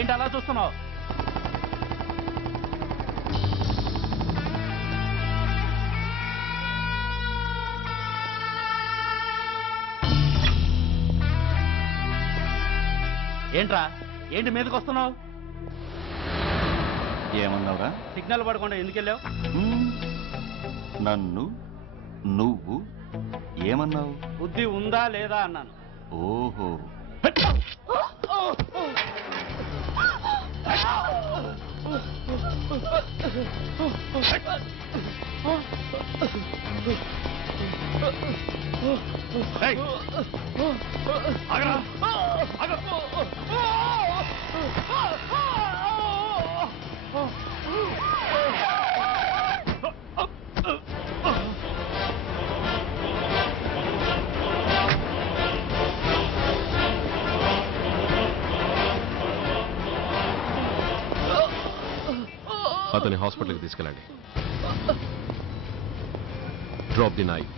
ఏంటి అలా చూస్తున్నావు? ఏంట్రా, ఏంటి మీదకి వస్తున్నావు? ఏమన్నావురా? సిగ్నల్ పడకుండా ఎందుకు వెళ్ళావు? నన్ను నువ్వు ఏమన్నావు? బుద్ధి ఉందా లేదా అన్నాను. ఓహో, అతని హాస్పిటల్కి తీసుకెళ్ళండి. Drop the knife.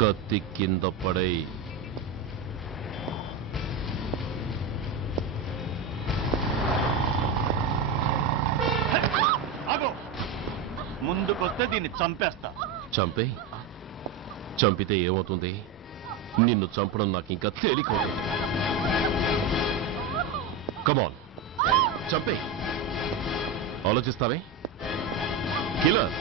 కత్తి కింద పడై. ముందుకొస్తే దీన్ని చంపేస్తా. చంపే. చంపితే ఏమవుతుంది? నిన్ను చంపడం నాకు ఇంకా తేలికవుతుంది. కమాన్, చంపే. ఆలోచిస్తావే కిల్లర్?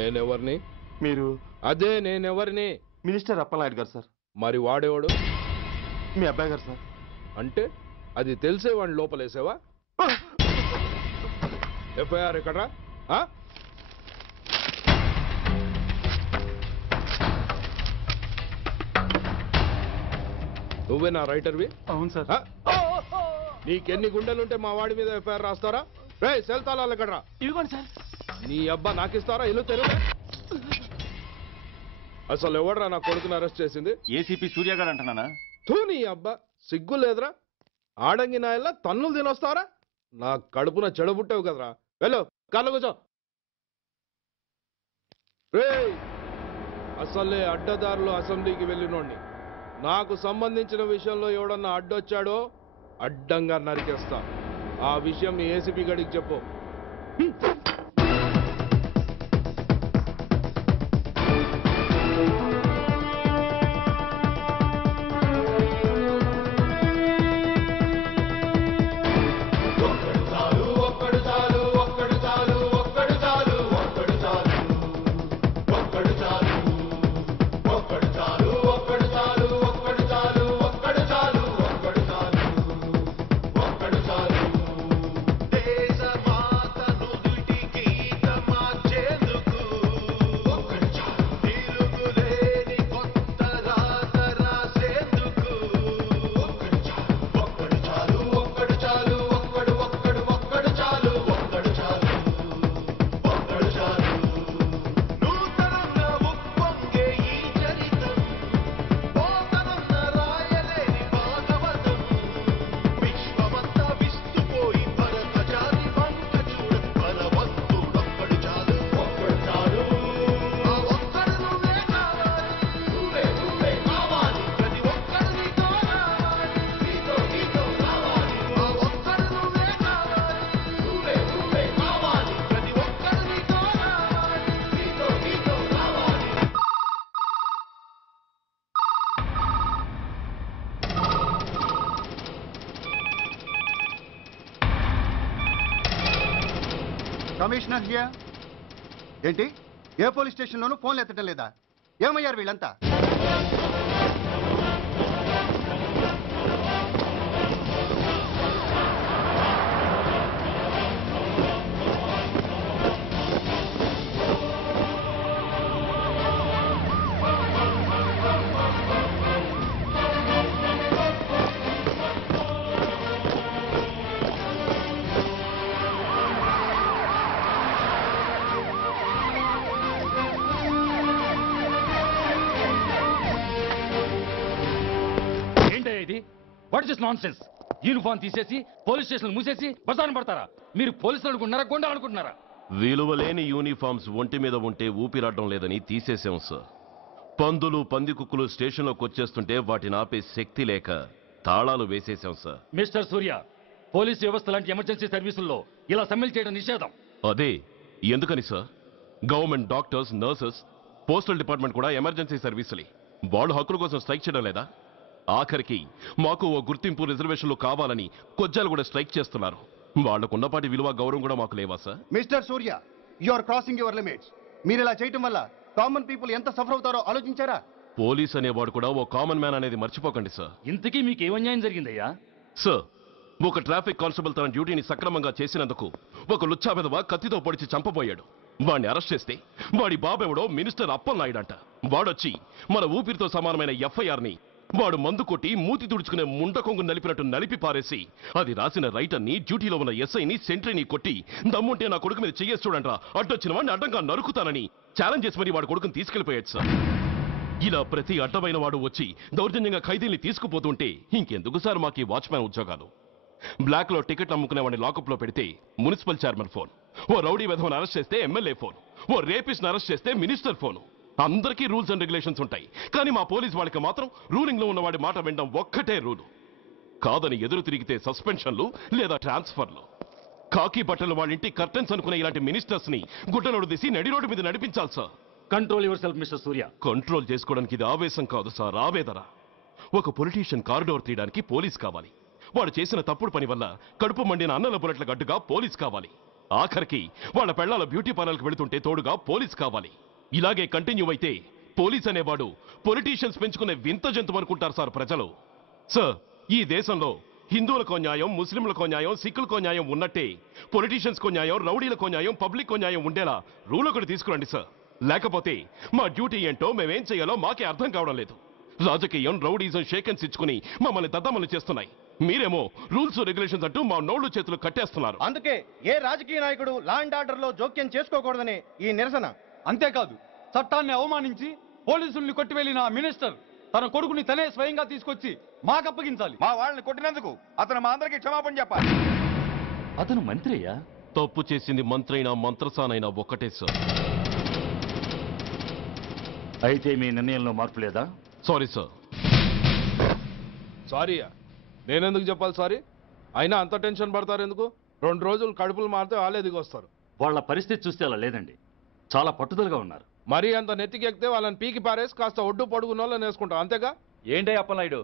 నేనెవరిని? మీరు అదే నేనెవరిని? మినిస్టర్ అప్పలనాయుడు గారు సార్. మరి వాడేవాడు? మీ అబ్బాయి గారు సార్. అంటే అది తెలిసే వాడిని లోపలేసావా? ఎఫ్ఐఆర్ ఎక్కడ్రా? నువ్వేనా రైటర్వి? అవును సార్. నీకెన్ని గుండెలుంటే మా వాడి మీద ఎఫ్ఐఆర్ రాస్తారా? రే సెల్ తాళాలు ఎక్కడ్రా? ఇదిగోండి సార్. నీ అబ్బా నాకిస్తారా? ఇల్లు తెరువు. అసలు ఎవడరా నా కొడుకుని అరెస్ట్ చేసింది? ఏసీపీ సూర్య గారు అంటున్నానా? తూ నీ అబ్బా సిగ్గు లేదురా? ఆడంగి నాయల్లా తన్నులు తినొస్తారా? నా కడుపున చెడబుట్టావు కదరా. వెళ్ళు కార్లో కూర్చో. రే అసలే అడ్డదారులు అసెంబ్లీకి వెళ్ళినోడిని. నాకు సంబంధించిన విషయంలో ఎవడన్నా అడ్డొచ్చాడో అడ్డంగా నరికేస్తా. ఆ విషయం మీ ఏసీపీ గడికి చెప్పు. Commissioner here. ఏంటి ఏ పోలీస్ స్టేషన్లోనూ ఫోన్లు ఎత్తడం లేదా? ఏమయ్యారు వీళ్ళంతా? What is nonsense? యూనిఫామ్ తీసేసి పోలీస్ స్టేషన్ మూసేసి బజారు పడతారా? మీరు పోలీసులు అనుకుంటున్నారా, గుండా అనుకుంటున్నారా? విలువలేని యూనిఫామ్స్ ఒంటి మీద ఉంటే ఊపిరాడడం లేదని తీసేసాం సార్. పందులు పందికుక్కులు స్టేషన్లోకి వచ్చేస్తుంటే వాటిని ఆపే శక్తి లేక తాళాలు వేసేసాం సార్. మిస్టర్ సూర్య, పోలీస్ వ్యవస్థ లాంటి ఎమర్జెన్సీ సర్వీసుల్లో ఇలా సమ్మెలు చేయడం నిషేధం. అదే ఎందుకని sir? Government doctors, nurses, postal department కూడా ఎమర్జెన్సీ సర్వీసులే. వాళ్ళు హక్కుల కోసం స్ట్రైక్ చేయడం లేదా? ఆఖరికి మాకు ఓ గుర్తింపు రిజర్వేషన్లు కావాలని కొజ్జాలు కూడా స్ట్రైక్ చేస్తున్నారు. వాళ్లకున్నపాటి విలువ గౌరవం కూడా మాకు లేవా sir? Mister Surya, you are crossing your limits. మీరు ఇలా చేయటం వల్ల కామన్ పీపుల్ ఎంత సఫర్ అవుతారో ఆలోచించారా? పోలీస్ అనేవాడు కూడా ఓ కామన్ మ్యాన్ అనేది మర్చిపోకండి సార్. ఇంతకీ మీకు ఏం అన్యాయం జరిగిందయ్యా? సార్, ఒక ట్రాఫిక్ కానిస్టేబుల్ తన డ్యూటీని సక్రమంగా చేసినందుకు ఒక లుచ్చా విధవ కత్తితో పొడిచి చంపబోయాడు. వాడిని అరెస్ట్ చేస్తే వాడి బాబెవడో మినిస్టర్ అప్పలనాయుడు అంట. వాడొచ్చి మన ఊపిరితో సమానమైన ఎఫ్ఐఆర్ని వాడు మందు కొట్టి మూతి తుడుచుకునే ముండకొంగు నలిపినట్టు నలిపి పారేసి అది రాసిన రైటర్ని, డ్యూటీలో ఉన్న ఎస్ఐని, సెంట్రీని కొట్టి దమ్ముంటే నా కొడుకు మీద చెయ్యేసి చూడంట్రా, అడ్డొచ్చిన వాడిని అడ్డంగా నరుకుతానని ఛాలెంజ్ చేసి మరి వాడి కొడుకుని తీసుకెళ్లిపోయాడు సార్. ఇలా ప్రతి అడ్డమైన వాడు వచ్చి దౌర్జన్యంగా ఖైదీల్ని తీసుకుపోతుంటే ఇంకెందుకు సార్ మాకు ఈ వాచ్మ్యాన్ ఉద్యోగాలు? బ్లాక్ లో టికెట్ అమ్ముకునే వాడిని లాకప్ లో పెడితే మున్సిపల్ చైర్మన్ ఫోన్, ఓ రౌడీ విధవను అరెస్ట్ చేస్తే ఎమ్మెల్యే ఫోన్, ఓ రేపిస్ట్ అరెస్ట్ చేస్తే మినిస్టర్ ఫోన్. అందరికీ రూల్స్ అండ్ రెగ్యులేషన్స్ ఉంటాయి, కానీ మా పోలీస్ వాళ్ళకి మాత్రం రూలింగ్ లో ఉన్న వాడి మాట వినడం ఒక్కటే రూలు. కాదని ఎదురు తిరిగితే సస్పెన్షన్లు లేదా ట్రాన్స్ఫర్లు. కాకి బట్టలు వాళ్ళ ఇంటి కర్టెన్స్ అనుకునే ఇలాంటి మినిస్టర్స్ ని గుడ్డలోడు తీసి నడి రోడ్డు మీద నడిపించాలి sir. Control your self mister Surya. Control చేసుకోవడానికి ఇది ఆవేశం కాదు సార్, ఆవేదన. ఒక పొలిటీషియన్ కారిడోర్ తీయడానికి పోలీస్ కావాలి. వాడు చేసిన తప్పుడు పని వల్ల కడుపు మండిన అన్నల బుల్లెట్ల గడ్డుగా పోలీస్ కావాలి. ఆఖరికి వాళ్ళ పెళ్లాల బ్యూటీ పార్లర్కి వెళుతుంటే తోడుగా పోలీస్ కావాలి. ఇలాగే కంటిన్యూ అయితే పోలీస్ అనేవాడు పొలిటీషియన్స్ పెంచుకునే వింత జంతువు అనుకుంటారు సార్ ప్రజలు. సార్, ఈ దేశంలో హిందువులకో న్యాయం, ముస్లింలకో న్యాయం, సిక్కులకో న్యాయం ఉన్నట్టే పొలిటీషియన్స్కో న్యాయం, రౌడీలకో న్యాయం, పబ్లిక్కో న్యాయం ఉండేలా రూల్ ఒకటి తీసుకురండి సార్. లేకపోతే మా డ్యూటీ ఏంటో మేమేం చేయాలో మాకే అర్థం కావడం లేదు. రాజకీయం, రౌడీజం షేకెన్స్ ఇచ్చుకుని మమ్మల్ని దద్దమలు చేస్తున్నాయి. మీరేమో రూల్స్ రెగ్యులేషన్స్ అంటూ మా నోళ్లు చేతులు కట్టేస్తున్నారు. అందుకే ఏ రాజకీయ నాయకుడు లా అండ్ ఆర్డర్ లో జోక్యం చేసుకోకూడదని ఈ నిరసన. అంతేకాదు, చట్టాన్ని అవమానించి పోలీసుల్ని కొట్టివెళ్లిన మినిస్టర్ తన కొడుకుని తనే స్వయంగా తీసుకొచ్చి మాకు అప్పగించాలి. మా వాళ్ళని కొట్టినందుకు అతను మా అందరికీ క్షమాపణ చెప్పాలి. అతను మంత్రి అయ్యా. తప్పు చేసింది మంత్రైనా మంత్రసానైనా ఒక్కటే సార్. అయితే మీ నిర్ణయంలో మార్పు లేదా? Sorry sir. సారీయా? నేనెందుకు చెప్పాలి సారీ? అయినా అంత టెన్షన్ పడతారు ఎందుకు? 2 రోజులు కడుపులు మారితే వాళ్ళే దిగొస్తారు. వాళ్ళ పరిస్థితి చూస్తే అలా లేదండి, చాలా పట్టుదలగా ఉన్నారు. మరీ అంత నెత్తికెక్కితే వాళ్ళని పీకి పారేసి కాస్త ఒడ్డు పొడుగున్న వాళ్ళని వేసుకుంటాం, అంతేగా? ఏంటే అప్పలనాయుడు,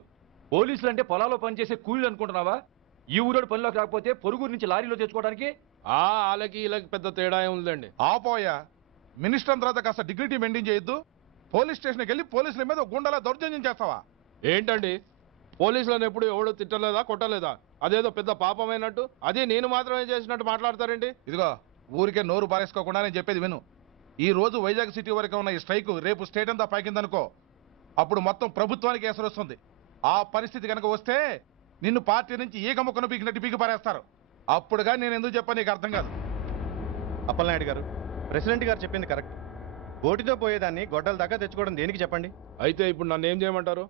పోలీసులు అంటే పొలాల్లో పనిచేసే కూలీలు అనుకుంటున్నావా? ఈ ఊరోడు పనిలోకి రాకపోతే పొరుగురు నుంచి లారీలో తెచ్చుకోవడానికి వాళ్ళకి వీళ్ళకి పెద్ద తేడా ఉందండి. ఆపోయా, మినిస్టర్ తర్వాత కాస్త డిగ్నిటీ మెయింటైన్ చేయొద్దు. పోలీస్ స్టేషన్కి వెళ్ళి పోలీసుల మీద గుండెలా దౌర్జన్యం చేస్తావా? ఏంటండి, పోలీసులను ఎప్పుడు ఎవడో తిట్టలేదా, కొట్టలేదా? అదేదో పెద్ద పాపమైనట్టు, అదే నేను మాత్రమే చేసినట్టు మాట్లాడతారేంటి? ఇదిగో, ఊరికే నోరు పారేసుకోకుండా నేను చెప్పేది విను. ఈ రోజు వైజాగ్ సిటీ వరకు ఉన్న ఈ స్ట్రైక్ రేపు స్టేట్ అంతా పైకిందనుకో, అప్పుడు మొత్తం ప్రభుత్వానికి ఎసరు వస్తుంది. ఆ పరిస్థితి కనుక వస్తే నిన్ను పార్టీ నుంచి ఈగ ముక్కను పీకినట్టు పీకి పారేస్తారు. అప్పుడుగా నేను ఎందుకు చెప్పాను నీకు అర్థం కాదు. అప్పలనాయుడు గారు, ప్రెసిడెంట్ గారు చెప్పింది కరెక్ట్. గోటితో పోయేదాన్ని గొడ్డల దాకా తెచ్చుకోవడం దేనికి చెప్పండి? అయితే ఇప్పుడు నన్ను ఏం చేయమంటారు?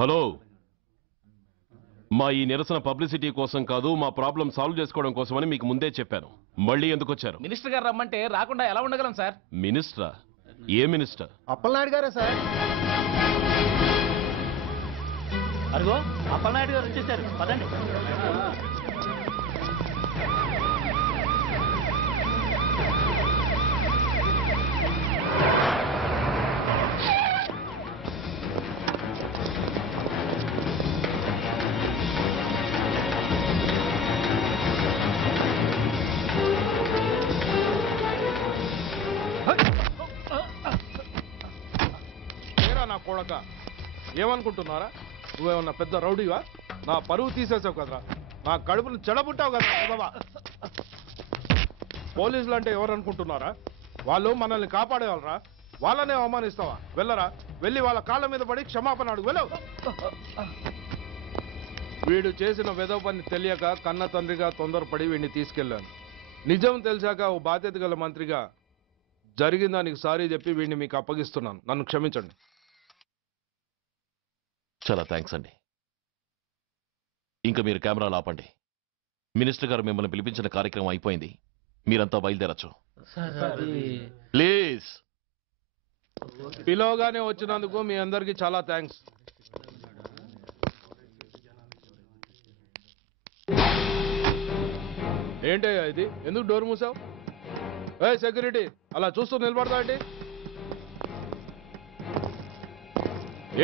హలో, మా ఈ నిరసన పబ్లిసిటీ కోసం కాదు, మా ప్రాబ్లం సాల్వ్ చేసుకోవడం కోసమని మీకు ముందే చెప్పాను. మళ్ళీ ఎందుకు వచ్చారు? మినిస్టర్ గారు రమ్మంటే రాకుండా ఎలా ఉండగలం సార్? మినిస్టరా? ఏ మినిస్టర్? అప్పలనాయుడు గారే సార్. అదిగో అప్పలనాయుడు గారు వచ్చేసారు, పదండి. నా కొడక, ఏమనుకుంటున్నారా? నువ్వేమన్నా పెద్ద రౌడీవా? నా పరువు తీసేసావు కదరా, నా కడుపును చెడబుట్టావు కదా బాబా. పోలీసులు అంటే ఎవరు అనుకుంటున్నారా? వాళ్ళు మనల్ని కాపాడేవాళ్ళరా, వాళ్ళనే అవమానిస్తావా? వెళ్ళరా, వెళ్ళి వాళ్ళ కాళ్ళ మీద పడి క్షమాపణ అడుగు, వెళ్ళవు. వీడు చేసిన వెధవ పని తెలియక కన్న తండ్రిగా తొందరపడి వీడిని తీసుకెళ్లాను. నిజం తెలిసాక ఓ బాధ్యత గల మంత్రిగా జరిగిన దానికి సారీ చెప్పి వీడిని మీకు అప్పగిస్తున్నాను. నన్ను క్షమించండి. చాలా థ్యాంక్స్ అండి. ఇంకా మీరు కెమెరాలు ఆపండి. మినిస్టర్ గారు మిమ్మల్ని పిలిపించిన కార్యక్రమం అయిపోయింది, మీరంతా బయలుదేరచ్చు ప్లీజ్. పిలవగానే వచ్చినందుకు మీ అందరికీ చాలా థ్యాంక్స్. ఏంటయ్యా ఇది? ఎందుకు డోర్ మూసావు? ఏ సెక్యూరిటీ, అలా చూస్తూ నిలబడతా ఏంటి?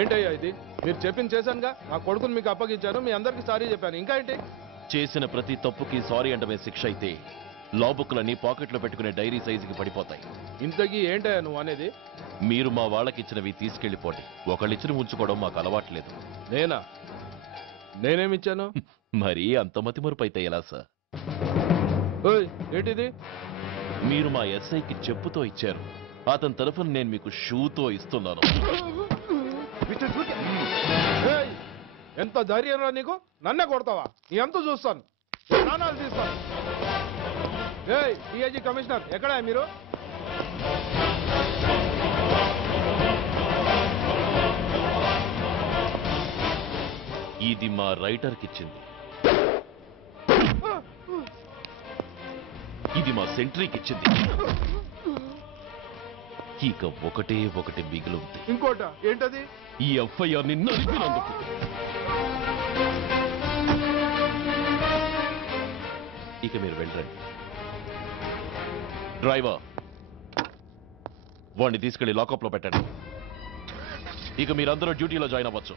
ఏంటయ్యా ఇది? మీరు చెప్పింది చేశానుగా, నా కొడుకుని మీకు అప్పగించాను, మీ అందరికీ సారీ చెప్పాను, ఇంకా ఏంటి? చేసిన ప్రతి తప్పుకి సారీ అంటమే శిక్ష అయితే లా బుక్లన్నీ పాకెట్లో పెట్టుకునే డైరీ సైజుకి పడిపోతాయి. ఇంతకీ ఏంటయ్యా నువ్వు అనేది? మీరు మా వాళ్ళకిచ్చినవి తీసుకెళ్లిపోండి. ఒకళ్ళిచ్చిన ఉంచుకోవడం మాకు అలవాట్లేదు. నేనా? నేనేమిచ్చాను? మరీ అంత మతిమరుపు అయితే ఎలా సార్? ఓయ్, ఏంటిది? మీరు మా ఎస్ఐకి చెప్పుతో ఇచ్చారు, అతని తరఫున నేను మీకు షూతో ఇస్తున్నాను. ఏయ్, ఎంత ధైర్యం రా నీకు? నన్నే కొడతావా? నీ ఎంత చూస్తాను, ప్రాణాలు తీస్తాను. ఏయ్ డిఐజీ కమిషనర్, ఎక్కడా మీరు? ఇది మా రైటర్కి ఇచ్చింది, ఇది మా సెంట్రీకి ఇచ్చింది. ఇక ఒకటే ఒకటి మిగిలింది. ఇంకోట ఏంటది? ఈ ఎఫ్ఐఆర్ ని నలిపినందుకు. ఇక మీరు వెళ్ళండి. డ్రైవర్, వాడిని తీసుకెళ్లి లాకప్ లో పెట్టండి. ఇక మీరందరూ డ్యూటీలో జాయిన్ అవ్వచ్చు.